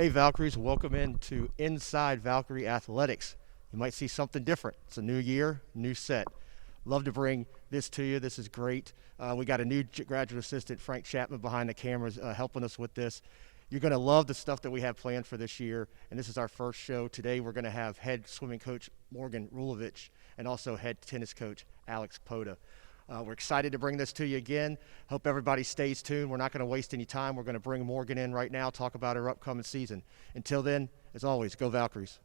Hey Valkyries, welcome into Inside Valkyrie Athletics. You might see something different. It's a new year, new set. Love to bring this to you. This is great. We got a new graduate assistant, Frank Chapman, behind the cameras helping us with this. You're going to love the stuff that we have planned for this year, and this is our first show. Today we're going to have head swimming coach Morgan Rulevich and also head tennis coach Alex Poda. We're excited to bring this to you again. Hope everybody stays tuned. We're not going to waste any time. We're going to bring Morgan in right now, talk about her upcoming season. Until then, as always, go Valkyries.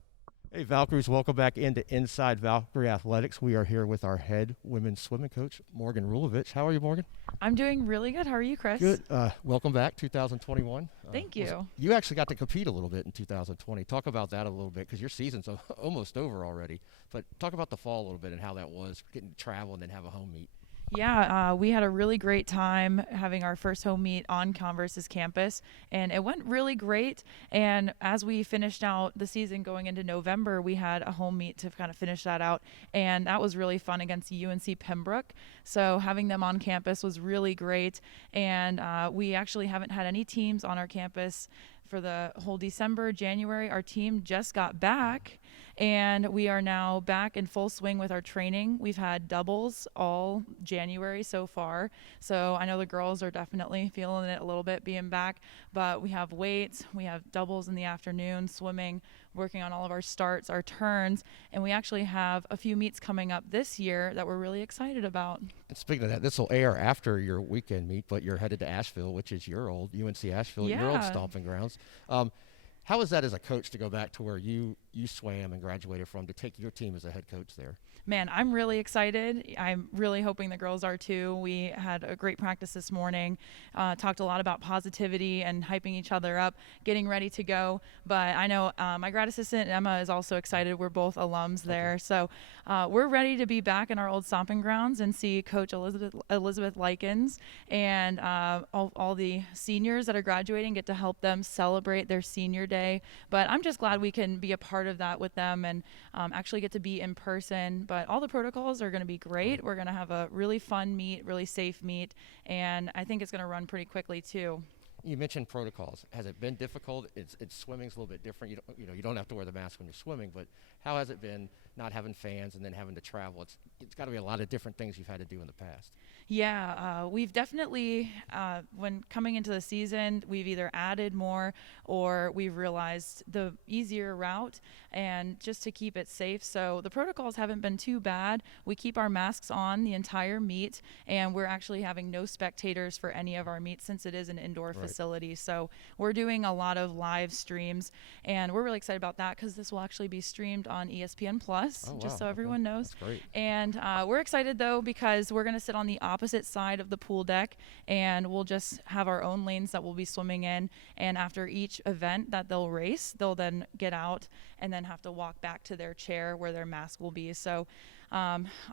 Hey Valkyries, welcome back into Inside Valkyrie Athletics. We are here with our head women's swimming coach, Morgan Rulevich. How are you, Morgan? I'm doing really good. How are you, Chris? Good. Welcome back, 2021. Thank you. You actually got to compete a little bit in 2020. Talk about that a little bit, because your season's almost over already. But talk about the fall a little bit and how that was, getting to travel and then have a home meet. Yeah, we had a really great time having our first home meet on Converse's campus, and it went really great. And as we finished out the season going into November, we had a home meet to kind of finish that out, and that was really fun against UNC Pembroke. So having them on campus was really great, and we actually haven't had any teams on our campus for the whole December, January. Our team just got back, and we are now back in full swing with our training. We've had doubles all January so far, so I know the girls are definitely feeling it a little bit being back, but we have weights, we have doubles in the afternoon, swimming, working on all of our starts, our turns, and we actually have a few meets coming up this year that we're really excited about. And speaking of that, this will air after your weekend meet, but you're headed to Asheville, which is your old UNC Asheville, your old stomping grounds. How is that as a coach to go back to where you swam and graduated from, to take your team as a head coach there? Man, I'm really excited. I'm really hoping the girls are too. We had a great practice this morning, talked a lot about positivity and hyping each other up, getting ready to go. But I know my grad assistant, Emma, is also excited. We're both alums there. So we're ready to be back in our old stomping grounds and see Coach Elizabeth Likens and all the seniors that are graduating, get to help them celebrate their senior day. But I'm just glad we can be a part of that with them and actually get to be in person. But all the protocols are going to be great. We're going to have a really fun meet, really safe meet, and I think it's going to run pretty quickly too. You mentioned protocols. Has it been difficult? It's swimming's a little bit different. You don't have to wear the mask when you're swimming, but how has it been not having fans and then having to travel? It's got to be a lot of different things you've had to do in the past. Yeah, we've definitely, when coming into the season, we've either added more or we've realized the easier route, and just to keep it safe. So the protocols haven't been too bad. We keep our masks on the entire meet, and we're actually having no spectators for any of our meets since it is an indoor facility. So we're doing a lot of live streams, and we're really excited about that because this will actually be streamed on ESPN Plus, just so everyone knows. That's great. And we're excited though because we're going to sit on the opposite side of the pool deck, and we'll just have our own lanes that we'll be swimming in, and after each event that they'll race, they'll then get out and then have to walk back to their chair where their mask will be. So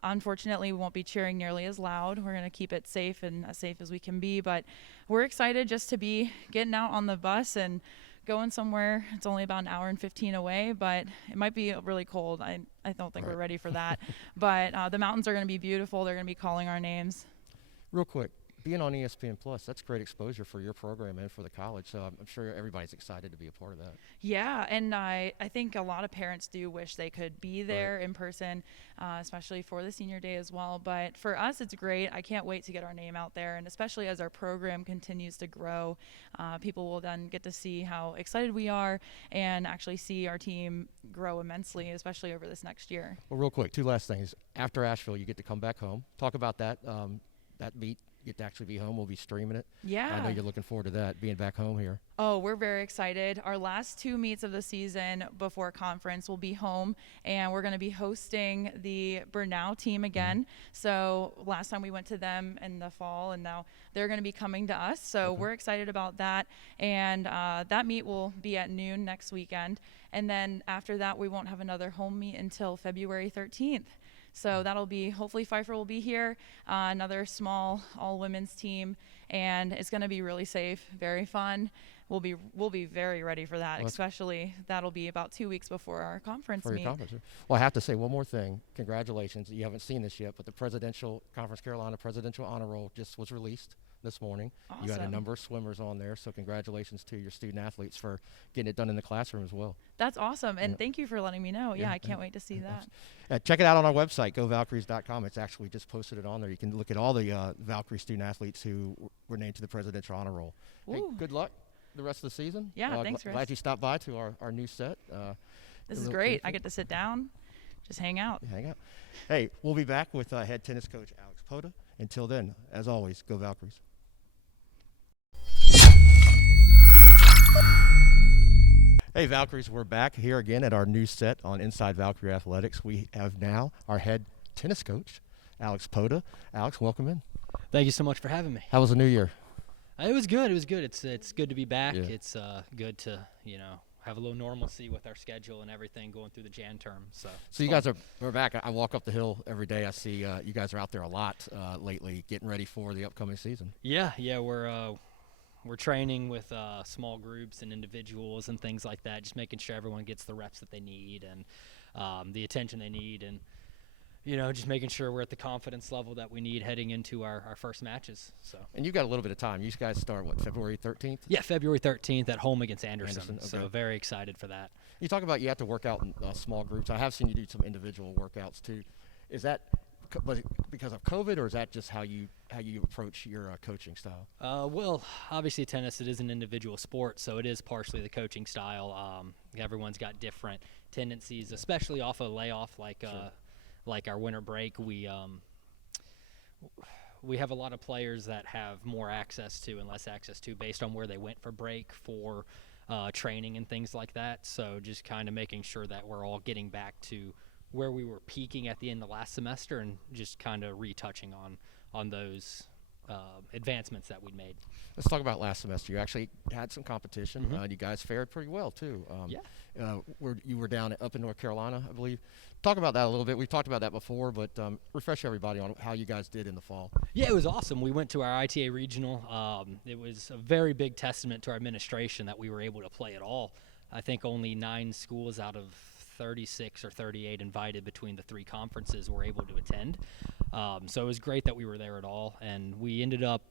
unfortunately we won't be cheering nearly as loud. We're going to keep it safe and as safe as we can be, but we're excited just to be getting out on the bus and going somewhere. It's only about an hour and 15 away, but it might be really cold. I don't think we're ready for that. But the mountains are going to be beautiful. They're going to be calling our names. Real quick, being on ESPN Plus, that's great exposure for your program and for the college, so I'm sure everybody's excited to be a part of that. Yeah, and I think a lot of parents do wish they could be there in person, especially for the senior day as well. But for us, it's great. I can't wait to get our name out there, and especially as our program continues to grow, people will then get to see how excited we are and actually see our team grow immensely, especially over this next year. Well, real quick, two last things. After Asheville, you get to come back home. Talk about that meet. You get to actually be home. We'll be streaming it. Yeah. I know you're looking forward to that, being back home here. Oh, we're very excited. Our last two meets of the season before conference will be home, and we're going to be hosting the Bernau team again. So last time we went to them in the fall, and now they're going to be coming to us. So we're excited about that. And that meet will be at noon next weekend. And then after that, we won't have another home meet until February 13th. So that'll be, hopefully Pfeiffer will be here, another small all-women's team, and it's going to be really safe, very fun. we'll be very ready for that. Well, especially that'll be about 2 weeks before our conference for your meet. conference. Well, I have to say one more thing. Congratulations. You haven't seen this yet, but the Conference Carolina Presidential Honor Roll just was released this morning. Awesome. You had a number of swimmers on there, so congratulations to your student athletes for getting it done in the classroom as well. That's awesome, and thank you for letting me know. Yeah, I can't wait to see that. Check it out on our website, govalkyries.com. It's actually just posted it on there. You can look at all the Valkyrie student athletes who were named to the Presidential Honor Roll. Hey, good luck the rest of the season. Yeah, thanks, Chris. Glad you stopped by to our new set. This is great. I get to sit down, just hang out. Hang out. Hey, we'll be back with head tennis coach Alex Pota. Until then, as always, go Valkyries. Hey Valkyries, we're back here again at our new set on Inside Valkyrie Athletics. We have now our head tennis coach, Alex Pota. Alex, welcome in. Thank you so much for having me. How was the new year? It was good. It was good. It's good to be back. Yeah. It's good to have a little normalcy with our schedule and everything going through the Jan term. So you guys we're back. I walk up the hill every day. I see you guys are out there a lot lately, getting ready for the upcoming season. Yeah, we're training with small groups and individuals and things like that, just making sure everyone gets the reps that they need and the attention they need, and just making sure we're at the confidence level that we need heading into our first matches. So. And you've got a little bit of time. You guys start, February 13th? Yeah, February 13th at home against Anderson. Okay. So very excited for that. You talk about you have to work out in small groups. I have seen you do some individual workouts too. Is that because of COVID, or is that just how you approach your coaching style? Well, obviously tennis, it is an individual sport, so it is partially the coaching style. Everyone's got different tendencies, especially off a layoff like our winter break. We have a lot of players that have more access to and less access to based on where they went for break for training and things like that. So just kind of making sure that we're all getting back to where we were peaking at the end of last semester and just kind of retouching on those advancements that we made. Let's talk about last semester. You actually had some competition. Mm-hmm. You guys fared pretty well too. Yeah. You were down up in North Carolina, I believe. Talk about that a little bit. We've talked about that before, but refresh everybody on how you guys did in the fall. Yeah, it was awesome. We went to our ITA regional. It was a very big testament to our administration that we were able to play at all. I think only 9 schools out of 36 or 38 invited between the 3 conferences were able to attend. So it was great that we were there at all, and we ended up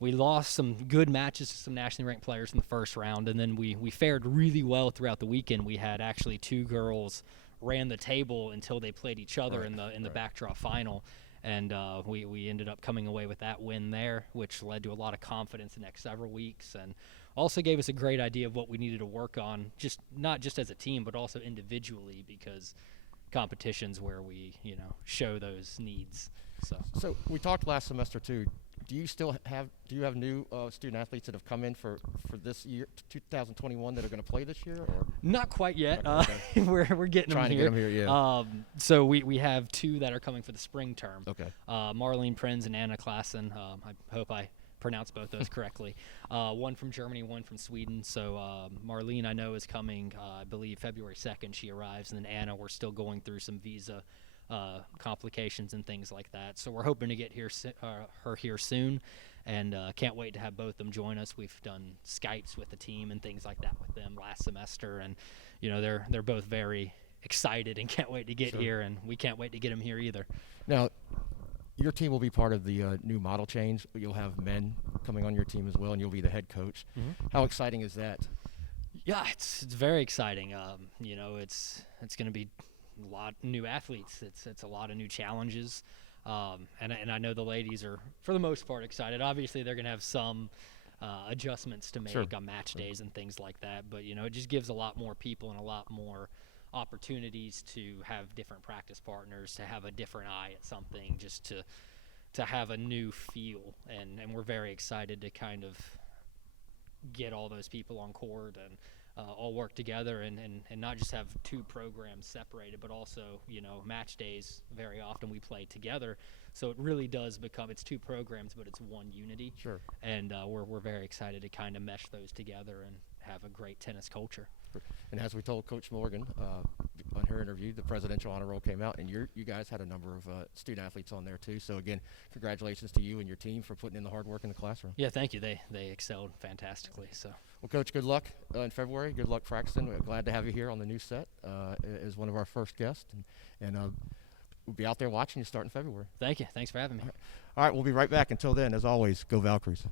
we lost some good matches to some nationally ranked players in the first round, and then we fared really well throughout the weekend. We had actually 2 girls ran the table until they played each other in the backdraw final, and we ended up coming away with that win there, which led to a lot of confidence the next several weeks, and also gave us a great idea of what we needed to work on, not just as a team but also individually, because competitions where we show those needs. So we talked last semester too. Do you have new student athletes that have come in for this year, 2021, that are going to play this year? Or? Not quite yet. Okay. We're getting trying them here. To get them here, yeah. So we have 2 that are coming for the spring term. Okay. Marlene Prinz and Anna Klassen. I hope I pronounced both those correctly. One from Germany, one from Sweden. So Marlene, I know, is coming, I believe, February 2nd she arrives, and then Anna, we're still going through some visa complications and things like that. So we're hoping to get her here soon, and can't wait to have both of them join us. We've done Skypes with the team and things like that with them last semester, and they're both very excited and can't wait to get here, and we can't wait to get them here either. Now, your team will be part of the new model change. You'll have men coming on your team as well, and you'll be the head coach. Mm-hmm. How exciting is that? Yeah, it's very exciting. It's going to be a lot of new athletes. It's a lot of new challenges, and I know the ladies are, for the most part, excited. Obviously, they're going to have some adjustments to make on match days and things like that. But it just gives a lot more people and a lot more opportunities to have different practice partners, to have a different eye at something, just to have a new feel. And we're very excited to kind of get all those people on court and all work together and not just have 2 programs separated, but also, match days, very often we play together. So it really does become, it's 2 programs, but it's one unity. Sure. And we're very excited to kind of mesh those together and have a great tennis culture. And as we told Coach Morgan on her interview, the presidential honor roll came out, and you guys had a number of student athletes on there too. So again, congratulations to you and your team for putting in the hard work in the classroom. Yeah, thank you. They excelled fantastically. So. Well, Coach, good luck in February. Good luck, Fraxton. We're glad to have you here on the new set as one of our first guests, and we'll be out there watching you start in February. Thank you. Thanks for having me. All right, we'll be right back. Until then, as always, go Valkyries.